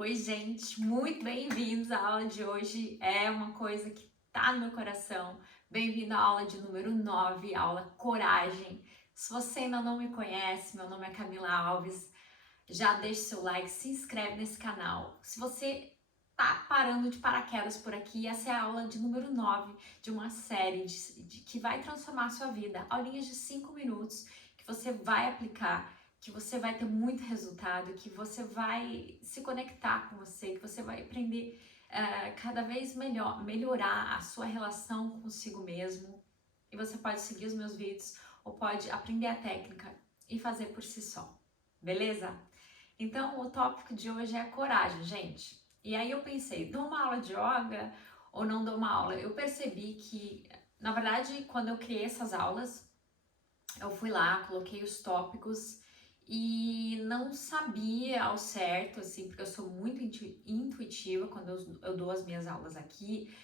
Oi, gente, muito bem-vindos à aula de hoje. É uma coisa que tá no meu coração. Bem-vindo à aula de número 9, aula Coragem. Se você ainda não me conhece, meu nome é Camila Alves. Já deixa seu like, se inscreve nesse canal. Se você tá parando de paraquedas por aqui, essa é a aula de número 9 de uma série que vai transformar a sua vida. Aulinhas de 5 minutos que você vai aplicar, que você vai ter muito resultado, que você vai se conectar com você, que você vai aprender cada vez melhorar a sua relação consigo mesmo. E você pode seguir os meus vídeos ou pode aprender a técnica e fazer por si só. Beleza? Então, o tópico de hoje é coragem, gente. E aí eu pensei, dou uma aula de yoga ou não dou uma aula? Eu percebi que, na verdade, quando eu criei essas aulas, eu fui lá, coloquei os tópicos e não sabia ao certo, assim, porque eu sou muito intuitiva quando eu dou as minhas aulas aqui.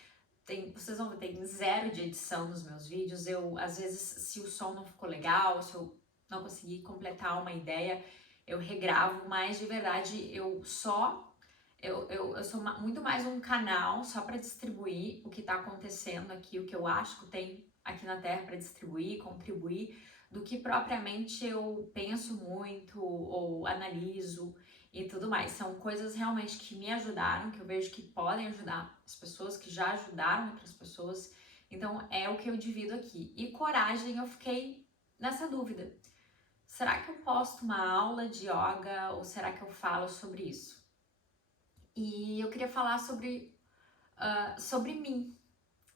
Vocês vão ver, tem zero de edição nos meus vídeos. Eu, às vezes, se o som não ficou legal, se eu não consegui completar uma ideia, eu regravo, mas de verdade eu sou muito mais um canal só para distribuir o que está acontecendo aqui, o que eu acho que tem aqui na Terra para distribuir, contribuir, do que propriamente eu penso muito ou analiso e tudo mais. São coisas realmente que me ajudaram, que eu vejo que podem ajudar as pessoas, que já ajudaram outras pessoas. Então é o que eu divido aqui. E coragem, eu fiquei nessa dúvida. Será que eu posto uma aula de yoga ou será que eu falo sobre isso? E eu queria falar sobre mim.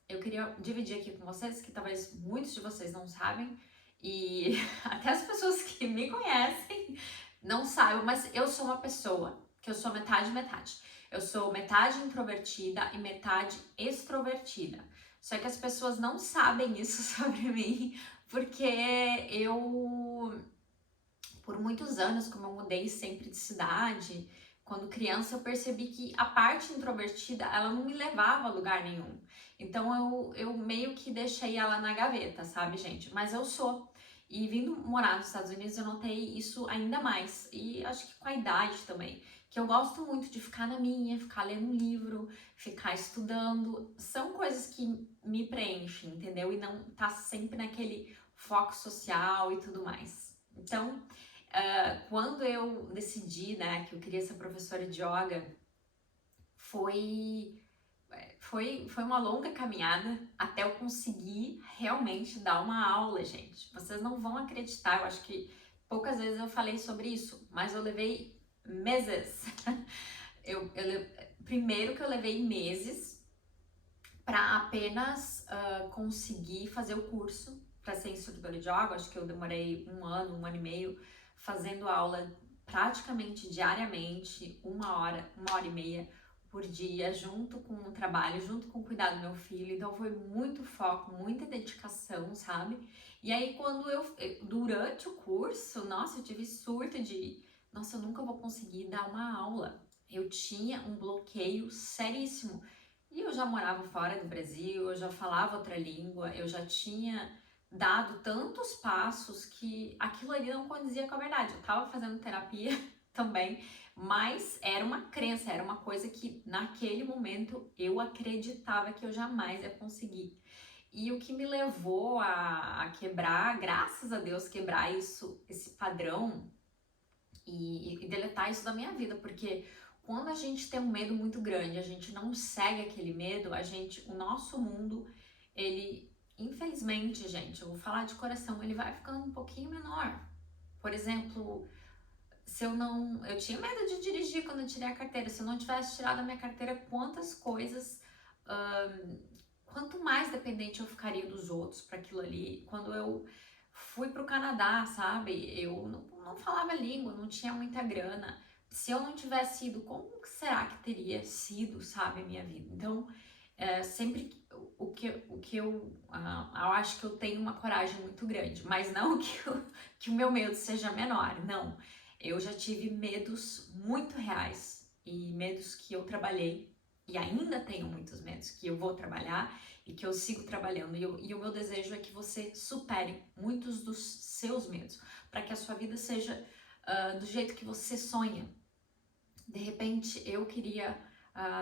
Eu queria dividir aqui com vocês, que talvez muitos de vocês não sabem, e até as pessoas que me conhecem não saibam, mas eu sou uma pessoa que eu sou metade metade. Eu sou metade introvertida e metade extrovertida. Só que as pessoas não sabem isso sobre mim, porque por muitos anos, como eu mudei sempre de cidade, quando criança eu percebi que a parte introvertida, ela não me levava a lugar nenhum. Então eu meio que deixei ela na gaveta, sabe, gente? Mas eu sou. E vindo morar nos Estados Unidos, eu notei isso ainda mais. E acho que com a idade também. Que eu gosto muito de ficar na minha, ficar lendo um livro, ficar estudando. São coisas que me preenchem, entendeu? E não tá sempre naquele foco social e tudo mais. Então, quando eu decidi, né, que eu queria ser professora de yoga, foi, foi uma longa caminhada até eu conseguir realmente dar uma aula, gente. Vocês não vão acreditar, eu acho que poucas vezes eu falei sobre isso, mas eu levei meses. Primeiro que eu levei meses para apenas conseguir fazer o curso para ser instrutora de yoga. Acho que eu demorei um ano e meio fazendo aula praticamente diariamente, uma hora e meia por dia, junto com o trabalho, junto com o cuidado do meu filho. Então foi muito foco, muita dedicação, sabe? E aí durante o curso, nossa, eu tive surto de, nossa, eu nunca vou conseguir dar uma aula. Eu tinha um bloqueio seríssimo. E eu já morava fora do Brasil, eu já falava outra língua, eu já tinha dado tantos passos que aquilo ali não condizia com a verdade. Eu tava fazendo terapia também, mas era uma crença, era uma coisa que naquele momento eu acreditava que eu jamais ia conseguir. E o que me levou a quebrar, graças a Deus, quebrar esse padrão e deletar isso da minha vida, porque quando a gente tem um medo muito grande, a gente não segue aquele medo, o nosso mundo, ele, infelizmente, gente, eu vou falar de coração, ele vai ficando um pouquinho menor. Por exemplo, eu tinha medo de dirigir quando eu tirei a carteira. Se eu não tivesse tirado a minha carteira, quantas coisas, quanto mais dependente eu ficaria dos outros para aquilo ali. Quando eu fui pro Canadá, sabe, eu não falava língua, não tinha muita grana. Se eu não tivesse ido, como será que teria sido, sabe, a minha vida? Então, sempre eu acho que eu tenho uma coragem muito grande, mas não que o meu medo seja menor, não. Eu já tive medos muito reais e medos que eu trabalhei e ainda tenho muitos medos que eu vou trabalhar e que eu sigo trabalhando. E o meu desejo é que você supere muitos dos seus medos para que a sua vida seja do jeito que você sonha. De repente, repente eu queria,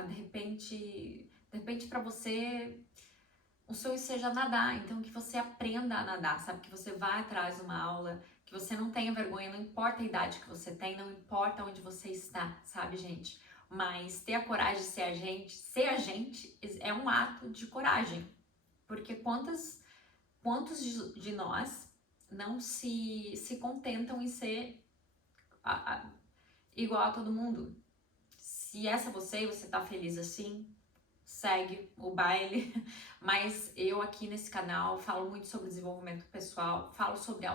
de repente para você, o sonho seja nadar, então que você aprenda a nadar, sabe? Que você vá atrás de uma aula, que você não tenha vergonha, não importa a idade que você tem, não importa onde você está, sabe, gente? Mas ter a coragem de ser a gente é um ato de coragem, porque quantos de nós não se contentam em ser igual a todo mundo? Se essa você e você tá feliz assim, segue o baile. Mas eu aqui nesse canal falo muito sobre desenvolvimento pessoal, falo sobre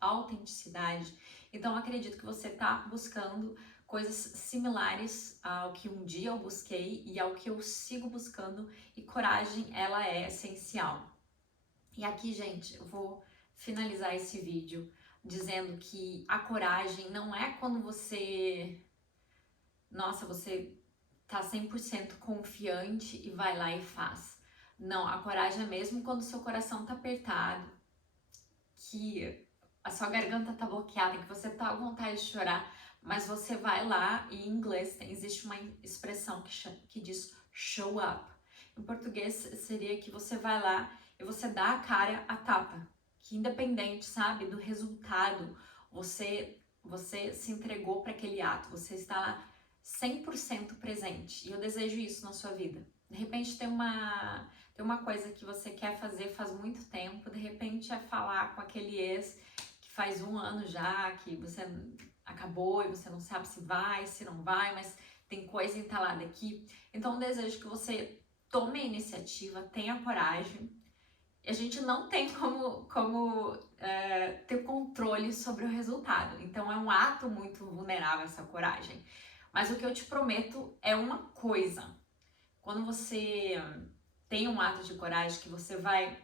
autenticidade. Então acredito que você tá buscando coisas similares ao que um dia eu busquei e ao que eu sigo buscando, e coragem, ela é essencial. E aqui, gente, eu vou finalizar esse vídeo dizendo que a coragem não é quando você tá 100% confiante e vai lá e faz. Não, a coragem é mesmo quando o seu coração tá apertado, que a sua garganta tá bloqueada, que você tá com vontade de chorar, mas você vai lá, e em inglês existe uma expressão que diz show up. Em português seria que você vai lá e você dá a cara a tapa, que independente, sabe, do resultado, você se entregou para aquele ato, você está lá 100% presente. E eu desejo isso na sua vida. De repente tem uma coisa que você quer fazer faz muito tempo, de repente é falar com aquele ex que faz 1 ano já, que você acabou e você não sabe se vai, se não vai, mas tem coisa entalada aqui. Então eu desejo que você tome a iniciativa, tenha coragem. A gente não tem como ter controle sobre o resultado. Então é um ato muito vulnerável essa coragem. Mas o que eu te prometo é uma coisa. Quando você tem um ato de coragem, que você vai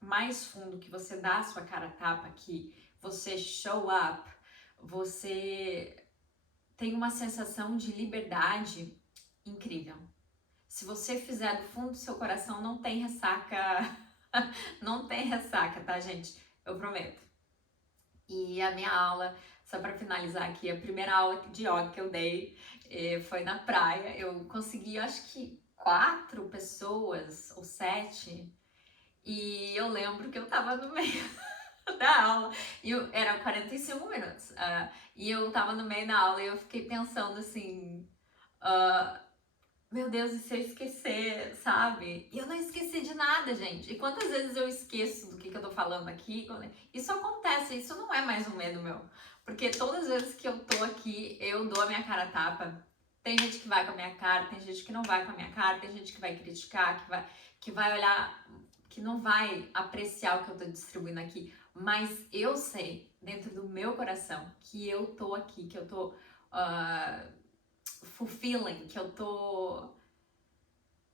mais fundo, que você dá a sua cara a tapa, que você show up, você tem uma sensação de liberdade incrível. Se você fizer do fundo do seu coração, não tem ressaca, não tem ressaca, tá, gente? Eu prometo. E a minha aula, só para finalizar aqui, a primeira aula de yoga que eu dei foi na praia. Eu consegui, acho que 4 pessoas ou 7, e eu lembro que eu tava no meio da aula, e eram 45 minutos, e eu tava no meio da aula e eu fiquei pensando assim, meu Deus, e se eu esquecer, sabe? E eu não esqueci de nada, gente. E quantas vezes eu esqueço do que eu tô falando aqui? Isso acontece, isso não é mais um medo meu. Porque todas as vezes que eu tô aqui, eu dou a minha cara a tapa. Tem gente que vai com a minha cara, tem gente que não vai com a minha cara, tem gente que vai criticar, que vai olhar, que não vai apreciar o que eu tô distribuindo aqui. Mas eu sei, dentro do meu coração, que eu tô aqui, que eu tô fulfilling, que eu tô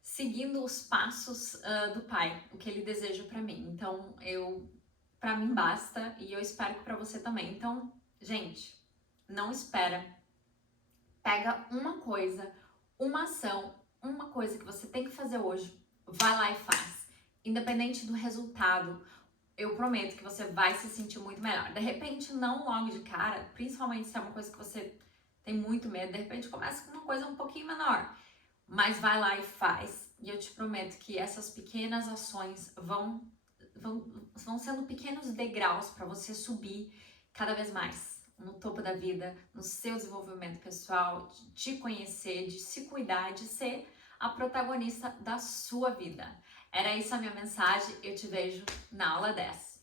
seguindo os passos do Pai, o que Ele deseja pra mim. Então, pra mim basta, e eu espero que pra você também. Então, gente, não espera. Pega uma coisa, uma ação, uma coisa que você tem que fazer hoje, vai lá e faz. Independente do resultado, eu prometo que você vai se sentir muito melhor. De repente, não logo de cara, principalmente se é uma coisa que você tem muito medo, de repente começa com uma coisa um pouquinho menor, mas vai lá e faz. E eu te prometo que essas pequenas ações vão sendo pequenos degraus para você subir cada vez mais no topo da vida, no seu desenvolvimento pessoal, de te conhecer, de se cuidar, de ser a protagonista da sua vida. Era isso a minha mensagem, eu te vejo na aula 10.